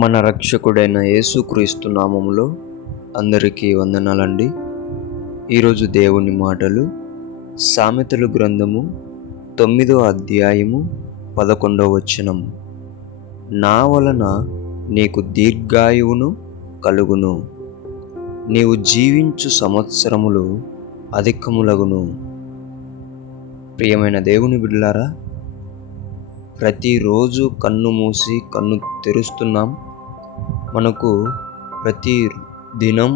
మన రక్షకుడైన యేసుక్రీస్తు నామములో అందరికీ వందనాలండి. ఈరోజు దేవుని మాటలు సామెతలు గ్రంథము 9వ అధ్యాయము 11వ వచనం. నా వలన నీకు దీర్ఘాయువును కలుగును, నీవు జీవించు సంవత్సరములు అధికములగును. ప్రియమైన దేవుని బిడ్డలారా, ప్రతిరోజు కన్ను మూసి కన్ను తెరుస్తున్నాం. మనకు ప్రతి దినం,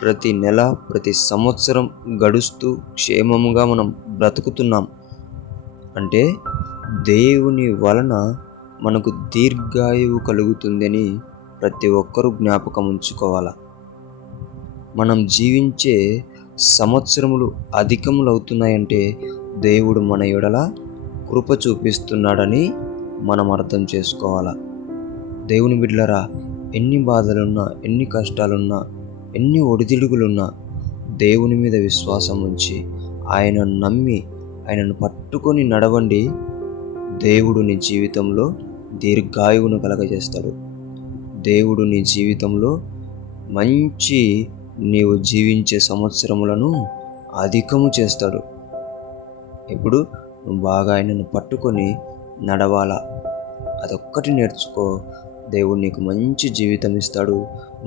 ప్రతి నెల, ప్రతి సంవత్సరం గడుస్తూ క్షేమముగా మనం బ్రతుకుతున్నాం. అంటే దేవుని వలన మనకు దీర్ఘాయువు కలుగుతుందని ప్రతి ఒక్కరూ జ్ఞాపకం ఉంచుకోవాలి. మనం జీవించే సంవత్సరములు అధికములు అవుతున్నాయంటే దేవుడు మన ఎడల కృప చూపిస్తున్నాడని మనం అర్థం చేసుకోవాలా. దేవుని బిడ్డలారా, ఎన్ని బాధలున్నా, ఎన్ని కష్టాలున్నా, ఎన్ని ఒడిదుడుకులున్నా దేవుని మీద విశ్వాసం ఉంచి ఆయనను నమ్మి ఆయనను పట్టుకొని నడవండి. దేవుడు నీ జీవితంలో దీర్ఘాయువును కలగజేస్తాడు. దేవుడు నీ జీవితంలో మంచి నీవు జీవించే సంవత్సరములను అధికము చేస్తాడు. ఇప్పుడు నువ్వు బాగా ఆయనను పట్టుకొని నడవాలా. అదొక్కటి నేర్చుకో. దేవుడు నీకు మంచి జీవితం ఇస్తాడు.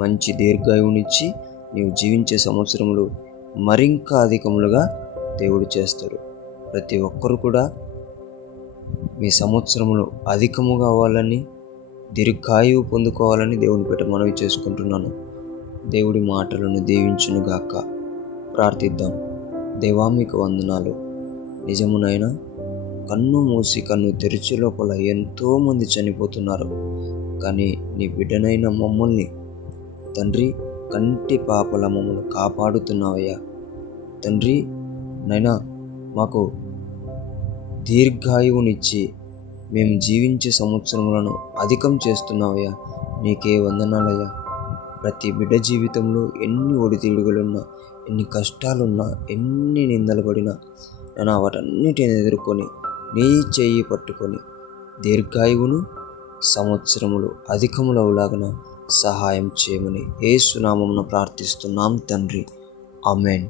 మంచి దీర్ఘాయువునిచ్చి నీవు జీవించే సంవత్సరములు మరింకా అధికములుగా దేవుడు చేస్తాడు. ప్రతి ఒక్కరు కూడా మీ సంవత్సరములు అధికముగా అవ్వాలని, దీర్ఘాయువు పొందుకోవాలని దేవుని పేట మనవి చేసుకుంటున్నాను. దేవుడి మాటలను దీవించునుగాక. ప్రార్థిద్దాం. దేవా, మీకు వందనాలు. నిజమునైనా కన్ను మూసి కన్ను తెరిచే లోపల ఎంతోమంది చనిపోతున్నారు. కానీ నీ బిడ్డనైన మమ్మల్ని తండ్రి, కంటి పాపల మమ్మల్ని కాపాడుతున్నావయ్యా. తండ్రి నైనా మాకు దీర్ఘాయువునిచ్చి మేము జీవించే సంవత్సరములను అధికం చేస్తున్నావయ్యా. నీకే వందనాలయ్యా. ప్రతి బిడ్డ జీవితంలో ఎన్ని ఒడిదుడుకులున్నా, ఎన్ని కష్టాలున్నా, ఎన్ని నిందలు పడినా నేను వాటన్నిటిని ఎదుర్కొని నీ చెయ్యి పట్టుకొని దీర్ఘాయువును సంవత్సరములు అధికములవులాగన సహాయం చేయమని యేసు నామమున ప్రార్థిస్తున్నాం తండ్రి. ఆమేన్.